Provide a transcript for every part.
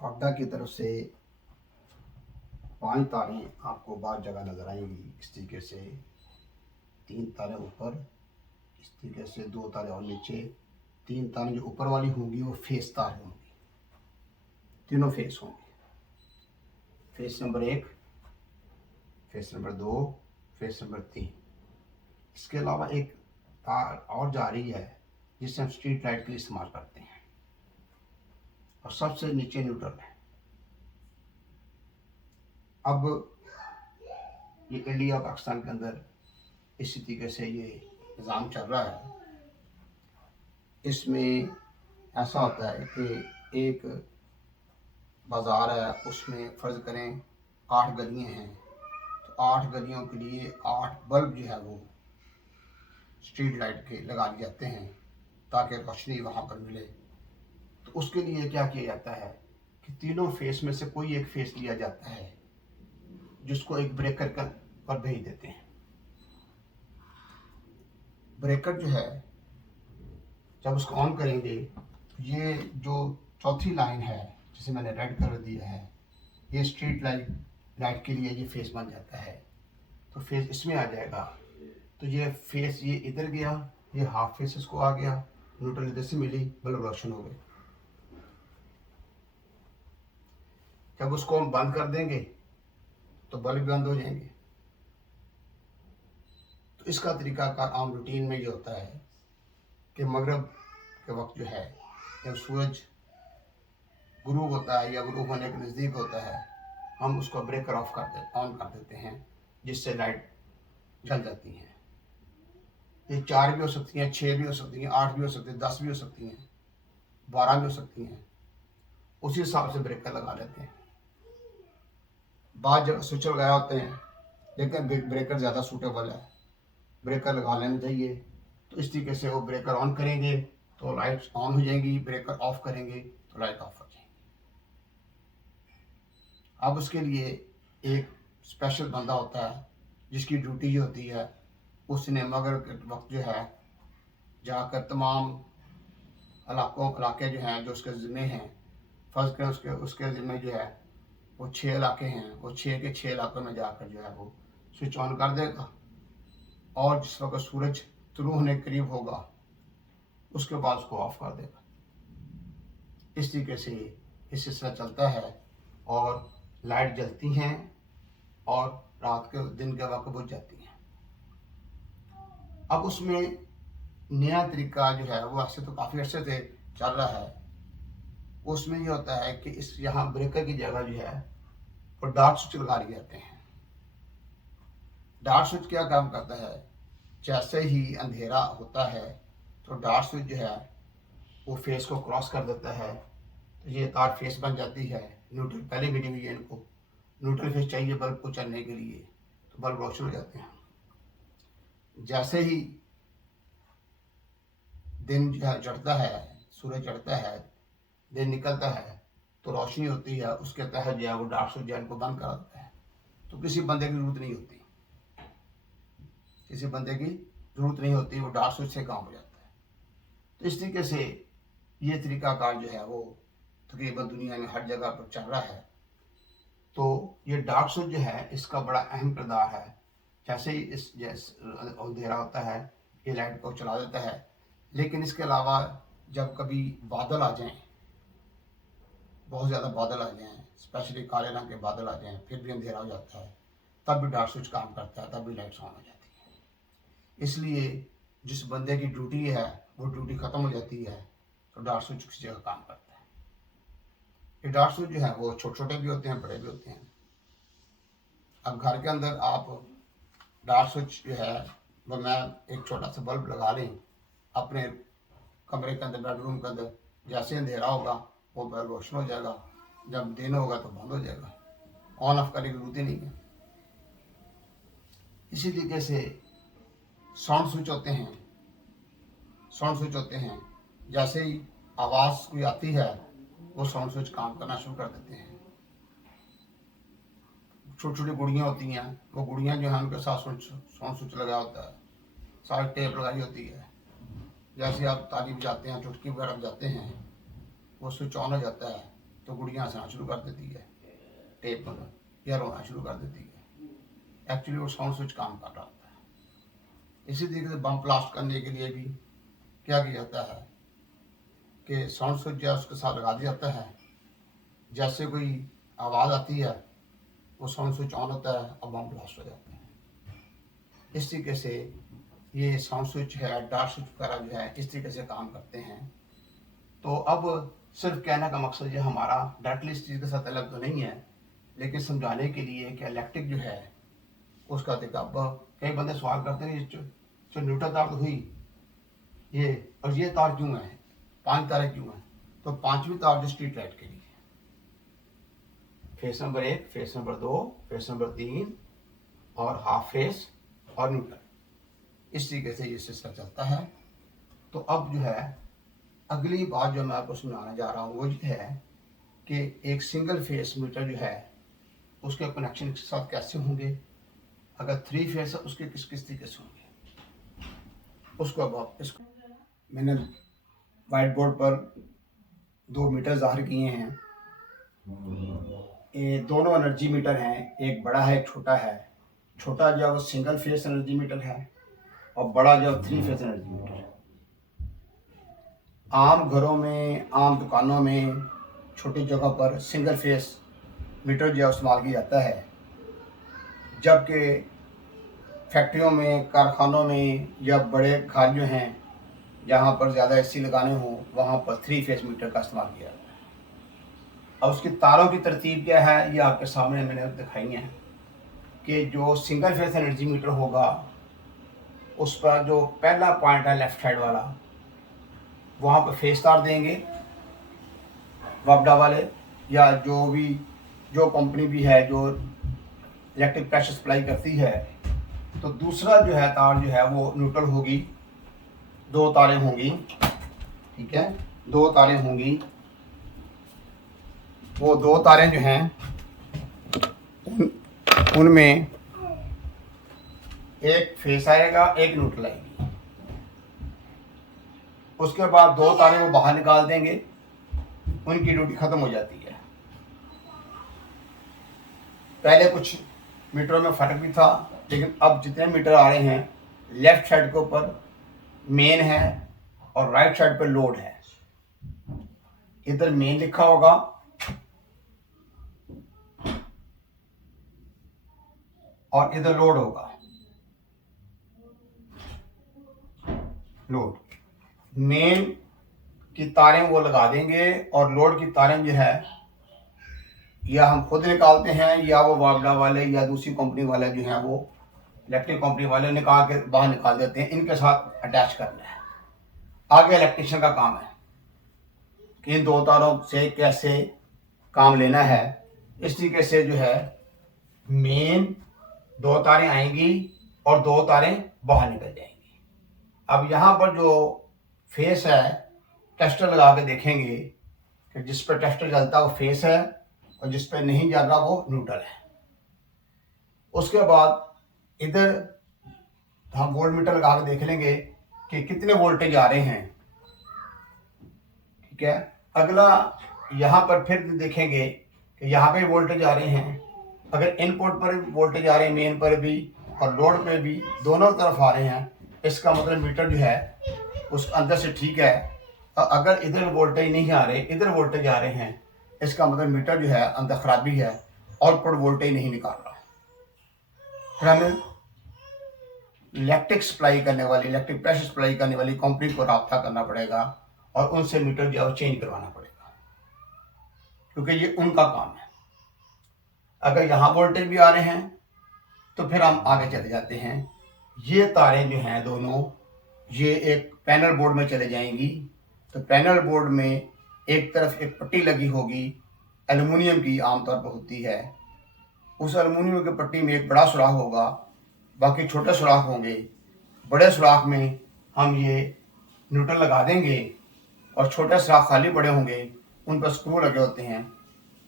फाडा की तरफ से 5 तारें आपको बाद जगह नज़र आएंगी। इस तरीके से 3 तारें ऊपर, इस तरीके से 2 तारें और नीचे। 3 तारें जो ऊपर वाली होंगी वो फेस तार होंगी, तीनों फेस होंगे। Face number 1, face number 2, face number 3। इसके अलावा एक तार और जा रही है जिसे हम स्ट्रीट लाइट के लिए इस्तेमाल करते हैं, और सबसे नीचे न्यूट्रल है। अब ये इंडिया पाकिस्तान के अंदर इसी तरीके से ये निज़ाम चल रहा है। इसमें ऐसा होता है कि एक बाज़ार है, उसमें फ़र्ज़ करें 8 गलियाँ हैं, तो 8 गलियों के लिए 8 बल्ब जो है वो स्ट्रीट लाइट के लगा दिए जाते हैं ताकि रोशनी वहाँ पर मिले। तो उसके लिए क्या किया जाता है कि तीनों फेस में से कोई एक फेस लिया जाता है जिसको एक ब्रेकर पर भेज देते हैं। ब्रेकर जो है जब उसको ऑन करेंगे, ये जो चौथी लाइन है जिसे मैंने रेड कलर दिया है, ये स्ट्रीट लाइट के लिए ये फेस बन जाता है। तो फेस इसमें आ जाएगा, तो ये फेस ये इधर गया, ये हाफ फेस इसको आ गया, न्यूट्रल इधर से मिली, बल्ब रोशन हो गए। जब उसको हम बंद कर देंगे तो बल्ब बंद हो जाएंगे। तो इसका तरीकाकार आम रूटीन में ये होता है कि मगरिब के वक्त जो है, जब सूरज गुरूब होता है या गुरूब होने के नज़दीक होता है, हम उसको ब्रेकर ऑन कर देते हैं, जिससे लाइट जल जाती हैं। ये 4 भी हो सकती हैं, 6 भी हो सकती हैं, 8 भी हो सकती हैं, 10 भी हो सकती हैं, 12 भी हो सकती हैं। उसी हिसाब से ब्रेकर लगा लेते हैं। बाद जगह स्विच लगाया होते हैं, लेकिन ब्रेकर ज़्यादा सूटेबल है, ब्रेकर लगा लेना चाहिए। तो इस तरीके से वो ब्रेकर ऑन करेंगे तो लाइट्स ऑन हो जाएंगी, ब्रेकर ऑफ करेंगे तो लाइट ऑफ हो जाएंगी। अब उसके लिए एक स्पेशल बंदा होता है जिसकी ड्यूटी ये होती है, उसने मगरिब के वक्त जो है जाकर तमाम इलाके जो हैं जो उसके ज़िम्मे हैं, फर्ज करें उसके ज़िम्मे जो है वो 6 इलाके हैं, वो 6 के 6 इलाकों में जाकर जो है वो स्विच ऑन कर देगा, और जिस वक्त सूरज तुलू होने के करीब होगा उसके बाद उसको ऑफ कर देगा। इस तरीके से ये सिलसिला चलता है और लाइट जलती हैं और रात के दिन के वक्त बुझ जाती हैं। अब उसमें नया तरीका जो है वो ऐसे तो काफ़ी अर्से से चल रहा है। उसमें ये होता है कि इस यहाँ ब्रेकर की जगह जो है वो डार्क स्विच लगा दिए जाते हैं। डार्क स्विच क्या काम करता है, जैसे ही अंधेरा होता है तो डार्क स्विच जो है वो फेस को क्रॉस कर देता है, तो ये तार फेस बन जाती है। न्यूट्रल पहले भी हुई है, इनको न्यूट्रल फेस चाहिए बल्ब को चलने के लिए, तो बल्ब रोशन हो जाते हैं। जैसे ही दिन जो है चढ़ता है, सूरज चढ़ता है, दिन निकलता है, तो रोशनी होती है, उसके तहत जो है वो डार्क स्विच को बंद कर देता है। तो किसी बंदे की जरूरत नहीं होती, किसी बंदे की जरूरत नहीं होती, वो डार्क स्विच से काम हो जाता है। तो इस तरीके से ये तरीकाकार जो है वो तकरीबन दुनिया में हर जगह पर चल रहा है। तो ये डार्क स्विच जो है इसका बड़ा अहम किरदार है। जैसे ही जैसे अंधेरा होता है ये लाइट को चला देता है, लेकिन इसके अलावा जब कभी बादल आ जाएं, बहुत ज़्यादा बादल आ जाएं, स्पेशली काले रंग के बादल आ जाएं, फिर भी अंधेरा हो जाता है, तब भी डार्क स्विच काम करता है, तब भी लाइट्स ऑन हो जाती है। इसलिए जिस बंदे की ड्यूटी है वो ड्यूटी ख़त्म हो जाती है तो डार्क स्विच किसी जगह काम करता है। ये डार्क स्विच जो है वो छोटे छोटे भी होते हैं, बड़े भी होते हैं। अब घर के अंदर आप डार्क स्विच जो है वो मैं एक छोटा सा बल्ब लगा लें अपने कमरे के अंदर, बेडरूम के अंदर, जैसे अंधेरा होगा वो बल्ब रोशन हो जाएगा, जब दिन होगा तो बंद हो जाएगा, ऑन ऑफ करने की जरूरत ही नहीं है। इसी तरीके से साउंड स्विच होते हैं, साउंड स्विच होते हैं, जैसे ही आवाज़ कोई आती है वो साउंड स्विच काम करना शुरू कर देते हैं। छोटी छोटी गुड़ियाँ होती हैं, वो गुड़ियाँ जो हैं उनके साथ साउंड स्विच लगा होता है, सारी टेप लगाई होती है। जैसे आप ताली बजाते हैं, चुटकी वगैरह बजाते हैं, वो स्विच ऑन हो जाता है, तो गुड़ियाँ हंसना शुरू कर देती है, टेप पर या रोना शुरू कर देती है। एक्चुअली वो साउंड स्विच काम कर रहा होता है। इसी तरीके से बम ब्लास्ट करने के लिए भी क्या किया जाता है कि साउंड स्विच जो है उसके साथ लगा दिया जाता है। जैसे कोई आवाज़ आती है वो साउंड स्विच ऑन होता है और बम ब्लास्ट हो जाता है। इस तरीके से ये साउंड स्विच है, डार्क स्विच वगैरह जो है इस तरीके से काम करते हैं। तो अब सिर्फ कहने का मकसद ये हमारा डायरेक्टली इस चीज़ के साथ अलग तो नहीं है, लेकिन समझाने के लिए कि इलेक्ट्रिक जो है उसका देखा। अब कई बंदे सवाल करते हैं जो न्यूट्रल तार तो हुई ये, और ये तार क्यों है, 5 तारें क्यों हैं? तो 5वीं तार जो स्ट्रीट लाइट के लिए, face number 1, face number 2, face number 3 और हाफ फेस और न्यूट्रल, इस तरीके से ये सिस्टम चलता है। तो अब जो है अगली बात जो मैं आपको समझाने जा रहा हूँ वो ये है कि एक सिंगल फेस मीटर जो है उसके कनेक्शन के साथ कैसे होंगे, अगर 3 फेस है उसके किस किस तरीके से होंगे, उसको अब इसको मैंने वाइट बोर्ड पर 2 मीटर ज़ाहिर किए हैं। ये दोनों एनर्जी मीटर हैं, एक बड़ा है एक छोटा है। छोटा जो है वो सिंगल फेस एनर्जी मीटर है और बड़ा जो 3 फेस एनर्जी मीटर है। आम घरों में, आम दुकानों में, छोटी जगह पर सिंगल फेस मीटर जो है इस्तेमाल किया जाता है, जबकि फैक्ट्रियों में, कारखानों में या बड़े घर जो हैं जहाँ पर ज़्यादा एसी लगाने हों वहाँ पर 3 फेस मीटर का इस्तेमाल किया जाता है। अब उसकी तारों की तरतीब क्या है ये आपके सामने मैंने दिखाई है कि जो सिंगल फेस एनर्जी मीटर होगा उस पर जो पहला पॉइंट है लेफ्ट साइड वाला, वहाँ पर फेस तार देंगे वापडा वाले या जो कंपनी भी है जो इलेक्ट्रिक प्रेशर सप्लाई करती है। तो दूसरा जो है तार जो है वो न्यूट्रल होगी, 2 तारें होंगी, ठीक है, 2 तारें होंगी। वो 2 तारें जो हैं उनमें एक फेस आएगा, एक न्यूट्रल आएगी। उसके बाद 2 तारें वो बाहर निकाल देंगे, उनकी ड्यूटी खत्म हो जाती है। पहले कुछ मीटरों में फर्क भी था, लेकिन अब जितने मीटर आ रहे हैं लेफ्ट साइड के ऊपर मेन है और राइट साइड पे लोड है। इधर मेन लिखा होगा और इधर लोड होगा। लोड मेन की तारें वो लगा देंगे और लोड की तारें जो है या हम खुद निकालते हैं या वो वापडा वाले या दूसरी कंपनी वाले जो हैं वो इलेक्ट्रिक कंपनी वाले निकाल के बाहर निकाल देते हैं। इनके साथ अटैच करना है। आगे इलेक्ट्रिशियन का काम है कि इन 2 तारों से कैसे काम लेना है। इस तरीके से जो है मेन 2 तारें आएंगी और 2 तारें बाहर निकल जाएंगी। अब यहाँ पर जो फेस है टेस्टर लगा के देखेंगे कि जिस पर टेस्टर चलता है वो फेस है और जिस पर नहीं चल रहा वो न्यूट्रल है। उसके बाद इधर हम वोल्ट मीटर लगा के देख लेंगे कि कितने वोल्टेज आ रहे हैं, ठीक है। अगला यहाँ पर फिर देखेंगे कि यहाँ पे वोल्टेज आ रहे हैं। अगर इनपुट पर वोल्टेज आ रहे हैं, मेन पर भी और लोड पे भी, दोनों तरफ आ रहे हैं, इसका मतलब मीटर जो है उस अंदर से ठीक है। और अगर इधर वोल्टेज नहीं आ रहे, इधर वोल्टेज आ रहे हैं, इसका मतलब मीटर जो है अंदर खराबी है, आउटपुट वोल्टेज नहीं निकाल रहा। फिर हमें इलेक्ट्रिक सप्लाई करने वाली, इलेक्ट्रिक प्रेशर सप्लाई करने वाली कंपनी को राब्ता करना पड़ेगा और उनसे मीटर जो है चेंज करवाना पड़ेगा, क्योंकि ये उनका काम है। अगर यहाँ वोल्टेज भी आ रहे हैं तो फिर हम आगे चले जाते हैं। ये तारें जो हैं दोनों, ये एक पैनल बोर्ड में चले जाएंगी। तो पैनल बोर्ड में एक तरफ एक पट्टी लगी होगी, एल्युमिनियम की आमतौर पर होती है। उस एल्युमिनियम की पट्टी में एक बड़ा सुराख होगा, बाकी छोटे सुराख होंगे। बड़े सुराख में हम ये न्यूट्रल लगा देंगे और छोटे सुराख खाली पड़े होंगे, उन पर स्क्रू लगे होते हैं।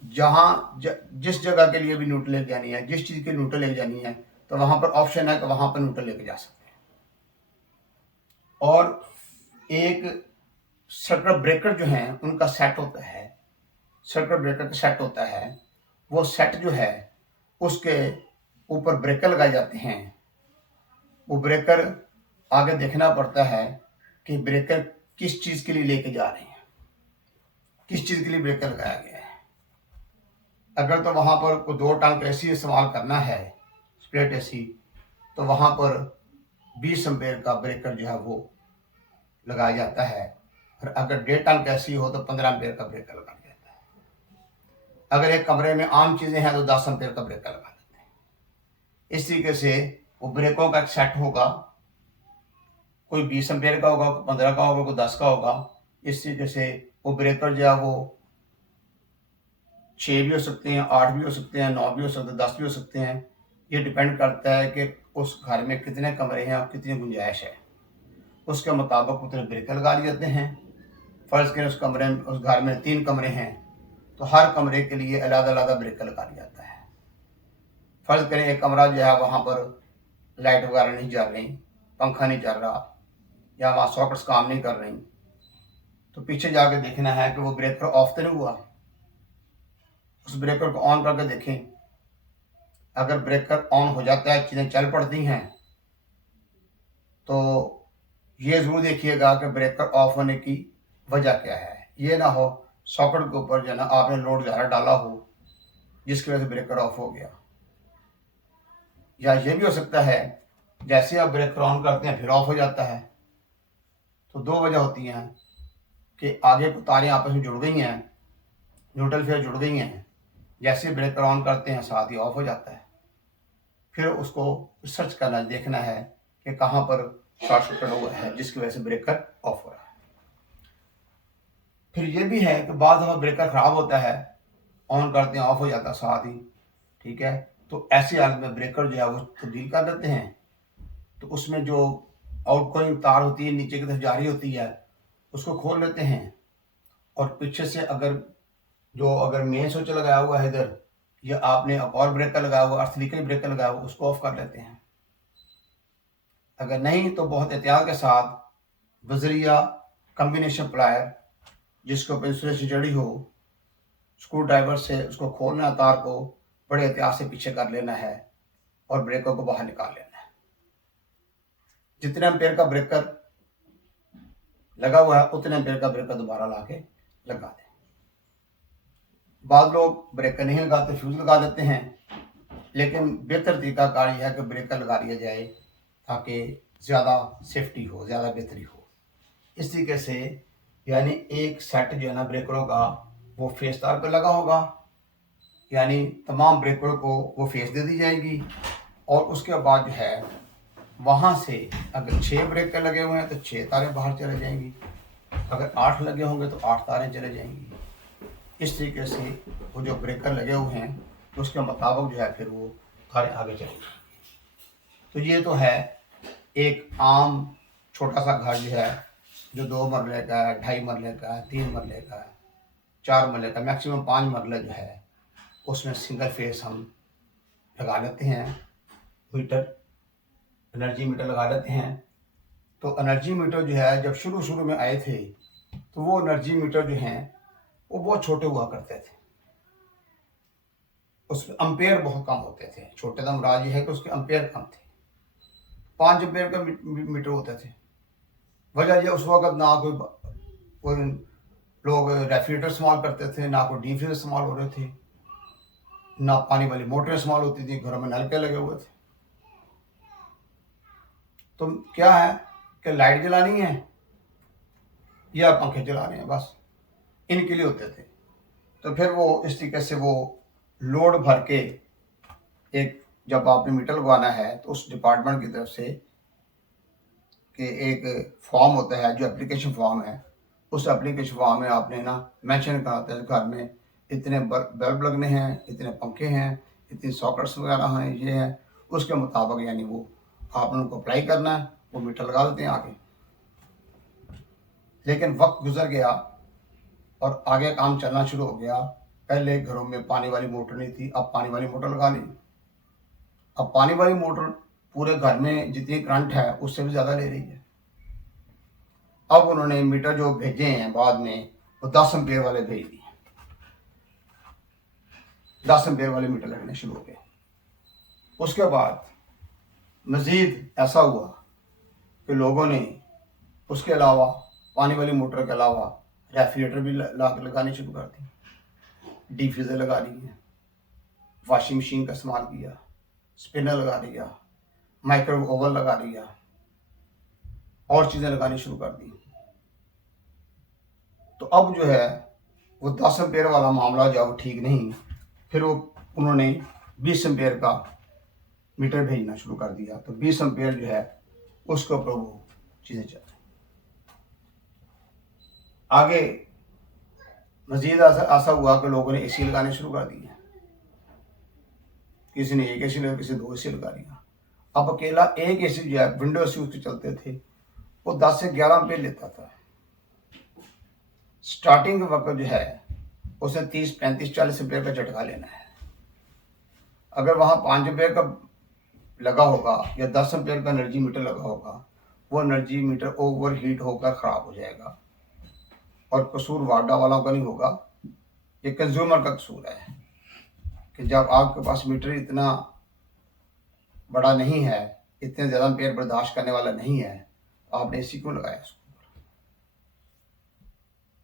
जिस जगह के लिए भी न्यूट्रल लेके जानी है, जिस चीज़ की न्यूट्रल लेके जानी है, तो वहाँ पर ऑप्शन है कि वहाँ पर न्यूट्रल लेके जा सकते हैं। और एक सर्किट ब्रेकर जो हैं उनका सेट होता है सर्किट ब्रेकर का सेट होता है, वो सेट जो है उसके ऊपर ब्रेकर लगाए जाते हैं। वो ब्रेकर आगे देखना पड़ता है कि ब्रेकर किस चीज़ के लिए लेके जा रहे हैं, किस चीज़ के लिए ब्रेकर लगाया गया है। अगर तो वहाँ पर कोई 2 टंक एसी इस्तेमाल करना है, स्प्लिट एसी, तो वहाँ पर 20 एम्पेयर का ब्रेकर जो है वो लगाया जाता है। और अगर 1.5 टंक एसी हो तो 15 एम्पेयर का ब्रेकर लगाया जाता है। अगर एक कमरे में आम चीज़ें हैं तो 10 एम्पेयर का ब्रेकर लगा देते हैं। इस तरीके से वो ब्रेकों का एक सेट होगा, कोई 20 एम्पेयर का होगा, कोई 15 का होगा, कोई 10 का होगा। इस तरीके से वो ब्रेकर जो है वो 6 भी हो सकते हैं, 8 भी हो सकते हैं, 9 भी हो सकते हैं, 10 भी हो सकते हैं। ये डिपेंड करता है कि उस घर में कितने कमरे हैं और कितनी गुंजाइश है, उसके मुताबिक उतने ब्रेकर लगा लिए जाते हैं। फ़र्ज़ करें उस घर में 3 कमरे हैं तो हर कमरे के लिए अलग-अलग ब्रेकर लगा लिया जाता है। फ़र्ज़ करें एक कमरा जो है वहाँ पर लाइट वगैरह नहीं जल रही, पंखा नहीं चल रहा या वहाँ सॉकेट्स काम नहीं कर रही, तो पीछे जाके देखना है कि वो ब्रेकर ऑफ तो नहीं हुआ। उस ब्रेकर को ऑन करके देखें। अगर ब्रेकर ऑन हो जाता है, चीज़ें चल पड़ती हैं, तो ये ज़रूर देखिएगा कि ब्रेकर ऑफ होने की वजह क्या है। ये ना हो सॉकेट के ऊपर जो है ना आपने लोड ज़्यादा डाला हो जिसकी वजह से ब्रेकर ऑफ हो गया। या ये भी हो सकता है जैसे आप ब्रेकर ऑन करते हैं फिर ऑफ हो जाता है। तो 2 वजह होती हैं कि आगे को तारें आपस में जुड़ गई हैं, न्यूट्रल फेयर जुड़ गई हैं, जैसे ब्रेकर ऑन करते हैं साथ ही ऑफ हो जाता है। फिर उसको रिसर्च करना, देखना है कि कहाँ पर शॉर्ट सर्किट हुआ है जिसकी वजह से ब्रेकर ऑफ हो रहा है। फिर ये भी है कि बाद में ब्रेकर ख़राब होता है, ऑन करते हैं ऑफ हो जाता है साथ ही, ठीक है। तो ऐसी हालत में ब्रेकर जो है वो तब्दील कर देते हैं। तो उसमें जो आउटगोइंग तार होती है नीचे की तरफ जा रही होती है उसको खोल लेते हैं, और पीछे से अगर मेन स्विच लगाया हुआ है इधर, या आपने एक और ब्रेकर लगाया हुआ, अर्थ ब्रेकर लगाया हुआ, उसको ऑफ कर लेते हैं। अगर नहीं तो बहुत एहतियात के साथ बजरिया कम्बिनेशन प्लायर जिसके ऊपर इंसुलेशन जड़ी हो, स्क्रू ड्राइवर से उसको खोलना है, तार को बड़े एहतियात से पीछे कर लेना है और ब्रेकर को बाहर निकाल लेना है। जितने एम्पेयर का ब्रेकर लगा हुआ है उतने एम्पेयर का ब्रेकर दोबारा ला के लगा दें। बाद लोग ब्रेकर नहीं लगाते, फ्यूज लगा देते हैं, लेकिन बेहतर तरीकाकार यह है कि ब्रेकर लगा लिया जाए ताकि ज़्यादा सेफ्टी हो, ज़्यादा बेहतरी हो। इस तरीके से यानी एक सेट जो है ना ब्रेकरों का वो फेस तार पर लगा होगा, यानी तमाम ब्रेकरों को वो फेस दे दी जाएगी, और उसके बाद जो है वहाँ से अगर 6 ब्रेकर लगे हुए हैं तो 6 तारें बाहर चले जाएंगी, अगर 8 लगे होंगे तो 8 तारें चले जाएंगी। इस तरीके से वो जो ब्रेकर लगे हुए हैं उसके मुताबिक जो है फिर वो तारें आगे चलेंगी। तो ये तो है एक आम छोटा सा घर जो है जो 2 मरले का है, 2.5 मरले का है, 3 मरले का है, 4 मरले का, मैक्सिमम 5 मरले जो है उसमें सिंगल फेस हम लगा लेते हैं, मीटर, एनर्जी मीटर लगा लेते हैं। तो एनर्जी मीटर जो है जब शुरू में आए थे तो वो एनर्जी मीटर जो हैं वो बहुत छोटे हुआ करते थे, उसमें अम्पेयर बहुत कम होते थे। छोटे का मुराद ये है कि उसके अम्पेयर कम थे, 5 एम्पेयर का मीटर होते थे। वजह यह उस वक्त ना कोई लोग रेफ्रिजरेटर इस्तेमाल करते थे, ना कोई डीप फ्रीजर इस्तेमाल हो रहे थे, ना पानी वाली मोटर इस्तेमाल होती थी, घरों में नलके लगे हुए थे। तो क्या है कि लाइट जलानी है या पंखे चलाने हैं, बस इनके लिए होते थे। तो फिर वो इस तरीके से वो लोड भर के एक जब आपने मीटर लगवाना है तो उस डिपार्टमेंट की तरफ से कि एक फॉर्म होता है जो एप्लीकेशन फॉर्म है, उस एप्लीकेशन फॉर्म में आपने ना मेंशन करना होता है घर में इतने बल्ब लगने हैं, इतने पंखे हैं, इतनी सॉकेट्स वगैरह हैं, ये है, उसके मुताबिक यानी वो आपने उनको अप्लाई करना है, वो मीटर लगा देते हैं आगे। लेकिन वक्त गुजर गया और आगे काम चलना शुरू हो गया। पहले घरों में पानी वाली मोटर नहीं थी, अब पानी वाली मोटर लगा ली। अब पानी वाली मोटर पूरे घर में जितनी करंट है उससे भी ज़्यादा ले रही है। अब उन्होंने मीटर जो भेजे हैं बाद में वो 10 एम्पेयर वाले भेज दिए। 10 एम्पेयर वाले मीटर लगने शुरू हो गए। उसके बाद मज़ीद ऐसा हुआ कि लोगों ने उसके अलावा पानी वाली मोटर के अलावा रेफ्रिजरेटर भी लगाने शुरू कर दी, डिफ्यूज़र लगा दिए, वॉशिंग मशीन का इस्तेमाल किया, स्पिनर लगा दिया, माइक्रोवेव ओवन लगा दिया और चीज़ें लगानी शुरू कर दी। तो अब जो है वो 10 एम्पेयर वाला मामला जो है वो ठीक नहीं, फिर वो उन्होंने 20 एम्पेयर का मीटर भेजना शुरू कर दिया। तो 20 एम्पेयर जो है उसके ऊपर वो चीज़ें चल रही। आगे मजीद ऐसा हुआ कि लोगों ने एसी लगाने शुरू कर दिए, किसी ने एक एसी लगा, किसी ने 2 एसी लगा दिया। अब अकेला एक एसी जो है विंडो एसी उसके चलते थे वो 10 से 11 एम्पेयर लेता था। स्टार्टिंग के वक्त जो है उसे 30, 35, 40 एम्पेयर का झटका लेना है। अगर वहाँ 5 एम्पेयर का लगा होगा या 10 एम्पेयर का एनर्जी मीटर लगा होगा, वो एनर्जी मीटर ओवर हीट होकर ख़राब हो जाएगा। और कसूर वाडा वालों का नहीं होगा, ये कंज्यूमर का कसूर है कि जब आपके पास मीटर इतना बड़ा नहीं है, इतने ज़्यादा एम्पेयर बर्दाश्त करने वाला नहीं है, तो आपने एसी क्यों लगाया उसको।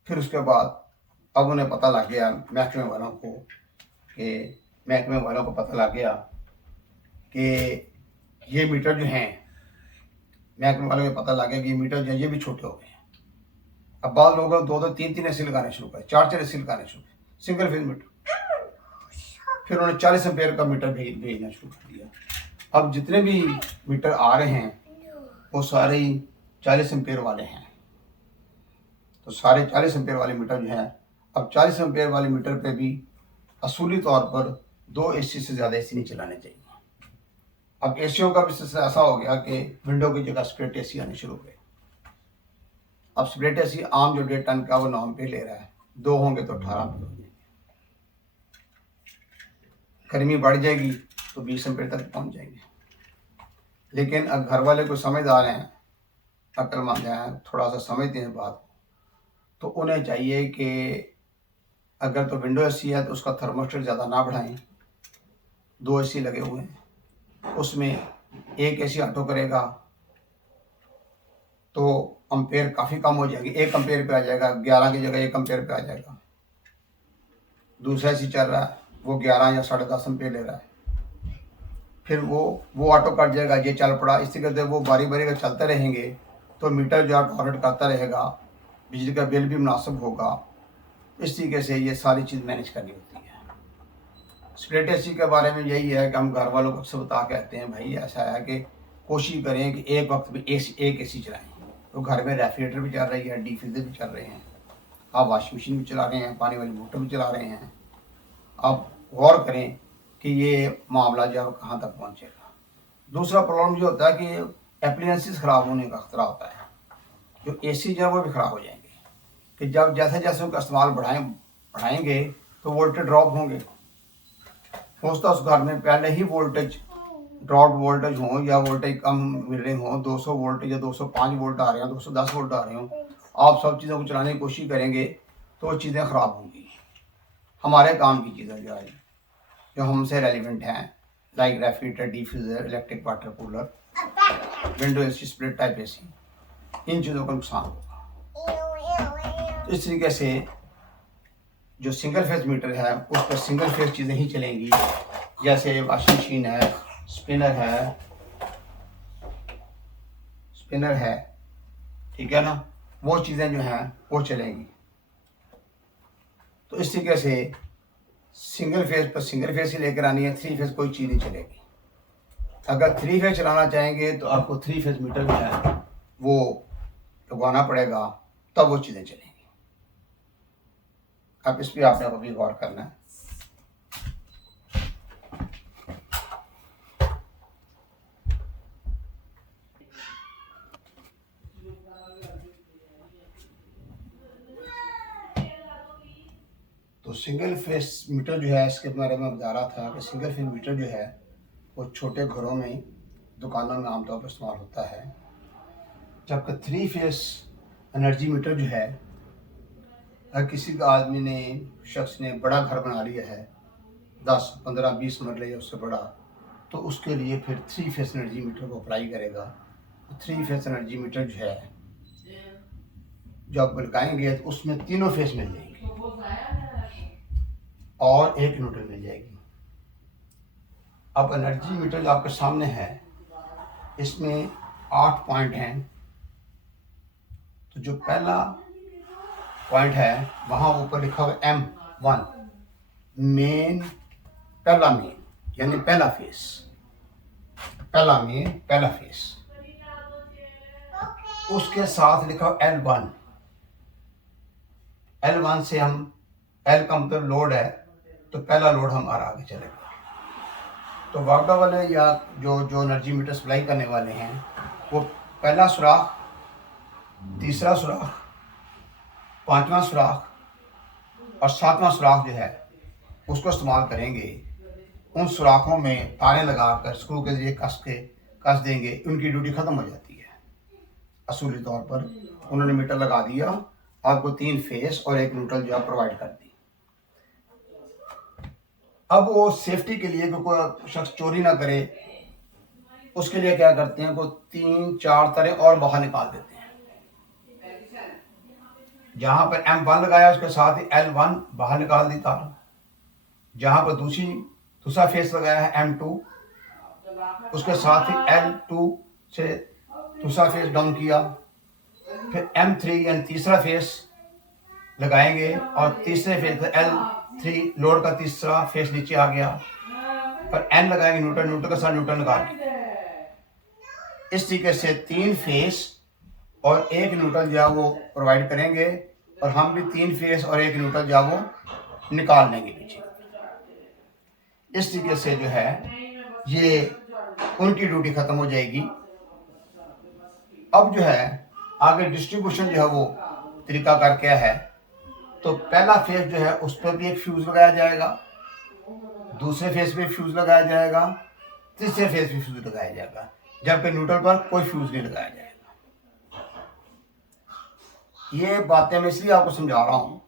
फिर उसके बाद अब उन्हें पता लग गया महकमे वालों को पता लग गया कि ये मीटर जो हैं, महकमे वालों को पता लग गया कि ये मीटर जो है ये भी छोटे हो गए हैं। अब बाद लोगों ने 2-2, 3-3 एसी लगाने शुरू करे, 4-4 एसी लगाने शुरू करे, सिंगल फेज मीटर। फिर उन्होंने 40 एम्पेयर का मीटर भेजना शुरू कर दिया। अब जितने भी मीटर आ रहे हैं वो सारे 40 एम्पेयर वाले हैं। तो सारे 40 एम्पेयर वाले मीटर जो हैं, अब 40 एम्पेयर वाले मीटर पे भी असूली तौर पर 2 एसी से ज़्यादा एसी नहीं चलाने चाहिए। अब एसीओं का भी सिलसिला ऐसा हो गया कि विंडो की जगह स्प्लिट एसी आने शुरू हो गए। अब स्प्लिट एसी आम जो 1.5 टन का वो 9 एम्पेयर ले रहा है, 2 होंगे तो 18 एम्पेयर हो जाएंगे। गर्मी बढ़ जाएगी तो 20 एम्पेयर तक पहुंच जाएंगे। लेकिन अब घर वाले को समझदार हैं, अक्लमंद हैं, थोड़ा सा समझते हैं बात, तो उन्हें चाहिए कि अगर तो विंडो एसी है तो उसका थर्मोस्टेट ज़्यादा ना बढ़ाएं। 2 एसी लगे हुए हैं, उसमें एक एसी ऑटो करेगा तो एम्पेयर काफ़ी कम हो जाएंगे, 1 एम्पेयर पे आ जाएगा, 11 की जगह 1 एम्पेयर पे आ जाएगा। दूसरा एसी चल रहा है वो 11 या 10.5 एम्पेयर ले रहा है, फिर वो ऑटो कट जाएगा, ये चल पड़ा। इसी करते वो बारी बारी का चलते रहेंगे तो मीटर जो है टॉलरेट करता रहेगा, बिजली का बिल भी मुनासिब होगा। इस तरीके से ये सारी चीज़ मैनेज करनी होती है। स्प्लिट एसी के बारे में यही है कि हम घर वालों को अक्सर बता कहते हैं भाई ऐसा है कि कोशिश करें कि एक वक्त में एक एसी चलाएं। तो घर में रेफ्रिजरेटर भी चल रही है, डिफ्यूज़र भी चल रहे हैं, आप वॉशिंग मशीन भी चला रहे हैं, पानी वाली मोटर भी चला रहे हैं। आप गौर करें कि ये मामला जो है कहाँ तक पहुँचेगा। दूसरा प्रॉब्लम जो होता है कि एप्लायंसेस ख़राब होने का खतरा होता है। जो एसी जो है वो भी ख़राब हो जाएंगे कि जब जैसे जैसे उनका इस्तेमाल बढ़ाएंगे तो वोल्टेज ड्रॉप होंगे। हो सकता है उस घर में पहले ही वोल्टेज ड्रॉप वोल्टेज हो या वोल्टेज कम मिल रहे हों, 200 वोल्ट या 205 वोल्ट आ रहे हों, 210 वोल्ट आ रहे हों। आप सब चीज़ों को चलाने की कोशिश करेंगे तो वो चीज़ें ख़राब होंगी। हमारे काम की चीज़ें जो हमसे रेलिवेंट हैं, like refrigerator, diffuser, electric water cooler, window AC, split type AC, इन चीज़ों का नुकसान होगा। तो इस तरीके से जो सिंगल फेज मीटर है उस पर सिंगल फेज चीज़ें ही चलेंगी, जैसे वॉशिंग मशीन है, स्पिनर है, ठीक है ना, वो चीज़ें जो हैं वो चलेंगी। तो इस तरीके से सिंगल फेज पर सिंगल फेज ही लेकर आनी है, 3 फेज कोई चीज़ नहीं चलेगी। अगर 3 फेज चलाना चाहेंगे तो आपको 3 फेज मीटर जो है वो लगवाना पड़ेगा, तब वो चीज़ें चलेंगी। अब इस पर आपने कभी गौर करना है। तो सिंगल फेस मीटर जो है इसके बारे में बता रहा था कि सिंगल फेस मीटर जो है वो छोटे घरों में, दुकानों में आमतौर पर इस्तेमाल होता है, जबकि 3 फेस एनर्जी मीटर जो है अगर किसी का आदमी ने, शख्स ने बड़ा घर बना लिया है 10, 15, 20 मरले या उससे बड़ा, तो उसके लिए फिर 3 फेस एनर्जी मीटर को अप्लाई करेगा। 3 फेस एनर्जी मीटर जो है, जो आप लगाएंगे तो उसमें तीनों फेस मिल जाएंगे और एक न्यूट्रल मिल जाएगी। अब एनर्जी मीटर जो आपके सामने है, इसमें 8 पॉइंट हैं। तो जो पहला पॉइंट है वहाँ ऊपर लिखा हुआ M1, मेन, पहला मेन यानी पहला फेस, पहला मेन पहला फेस। उसके साथ लिखा हुआ L1। L1 से हम, L का मतलब लोड है, तो पहला लोड हमारा आगे चलेगा। तो वागडा वाले या जो जो एनर्जी मीटर सप्लाई करने वाले हैं, वो पहला सुराख, तीसरा सुराख, पांचवा सुराख और सातवां सुराख जो है उसको इस्तेमाल करेंगे। उन सुराखों में तारे लगाकर स्क्रू के जरिए कस देंगे, उनकी ड्यूटी ख़त्म हो जाती है। असूली तौर पर उन्होंने मीटर लगा दिया, आपको 3 फेस और एक न्यूट्रल जो है प्रोवाइड कर दी। अब वो सेफ्टी के लिए कोई शख्स चोरी ना करे, उसके लिए क्या करते हैं, वो 3-4 तारे और बाहर निकाल देते हैं। जहां पर M1 लगाया उसके साथ ही L1 बाहर निकाल दी तार। जहां पर दूसरा फेस लगाया है M2, उसके साथ ही L2 से दूसरा फेस डाउन किया। फिर M3 यानी तीसरा फेस लगाएंगे और तीसरे फेस L3 लोड का तीसरा फेस नीचे आ गया। और N लगाएंगे न्यूट्रल, न्यूट्रल के साथ न्यूट्रल निकाल दिया। इस तरीके से 3 फेस और एक न्यूट्रल जो है वो प्रोवाइड करेंगे, और हम भी 3 फेस और एक न्यूट्रल जो है वो निकाल लेंगे पीछे। इस तरीके से जो है ये उनकी ड्यूटी खत्म हो जाएगी। अब जो है आगे डिस्ट्रीब्यूशन जो है वो तरीकाकार क्या है, तो पहला फेस जो है उस पर भी एक फ्यूज लगाया जाएगा, दूसरे फेस पे फ्यूज लगाया जाएगा, तीसरे फेस पे फ्यूज लगाया जाएगा, जबकि न्यूट्रल पर कोई फ्यूज नहीं लगाया जाएगा। ये बातें मैं इसलिए आपको समझा रहा हूं